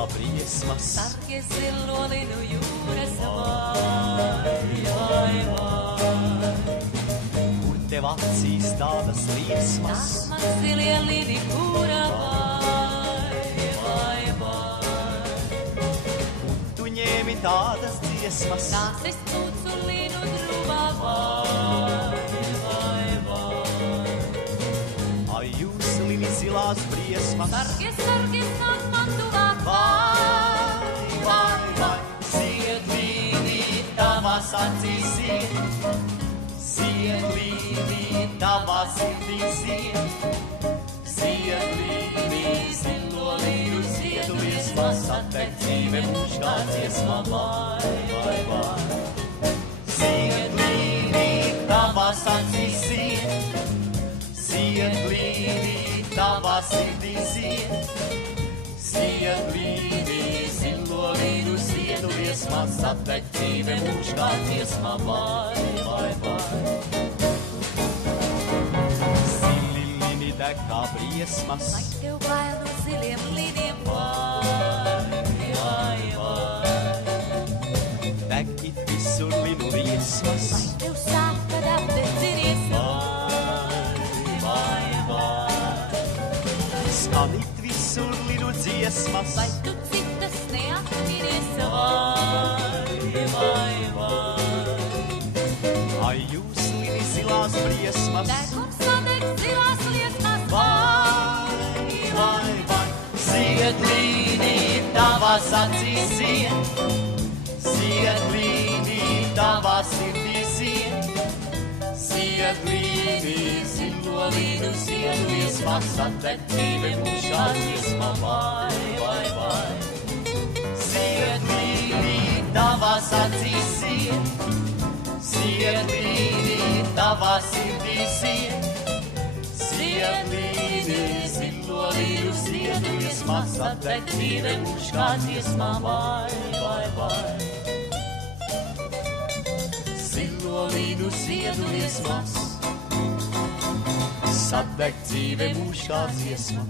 kā briesmas. Sargie zilolinu jūras vai. Kur tev acīs tādas liesmas? Tās man zilie lini, kura vai. Un tu ņēmi tādas dziesmas? Tās es pūcu linu drūmā vai. Ai, jūs lini zilās briesmas? Sargie nāk man tuvāk Vai, ziedlīnī tavās acīs zied, ziedlīnī tavā sirdī zied, ziedlīnī zilolīnu ziedu liesmas, attek dzīve mūžgā dziesmā vai. Ziedlīnī tavās acīs zied, ziedlīnī tavā sirdī zied, ziedlīnī zilolīnu ziedu liesmas, attek dzīve mūžgā dziesmā vai. Zili lini deg kā briesmas, Vai tev bail no ziliem liniem vai. deg it visur linu liesmas. Vai tev sāp, kad apdedzinies Vai. Skan it visur linu dziesmas. Vai tu citas neatminies vai. Ai, jūs lini zilās briesmas. Degums sadeg zilās liesmas Vai. Ziedlīnī tavās acīs zied, ziedlīnī tavā sirdī zied, ziedlīnī zilolīnu ziedu liesmas, attek dzīve mūžā dziesmā vai. Ziedlīnī tavās acīs zied, ziedlīnī tavā sirdī zied, ziedlīnī zilolīnu ziedu liesmas, attek dzīve mūžā dziesmā vai. Zilolīnu ziedu liesmas, attek dzīve mūžā dziesmā.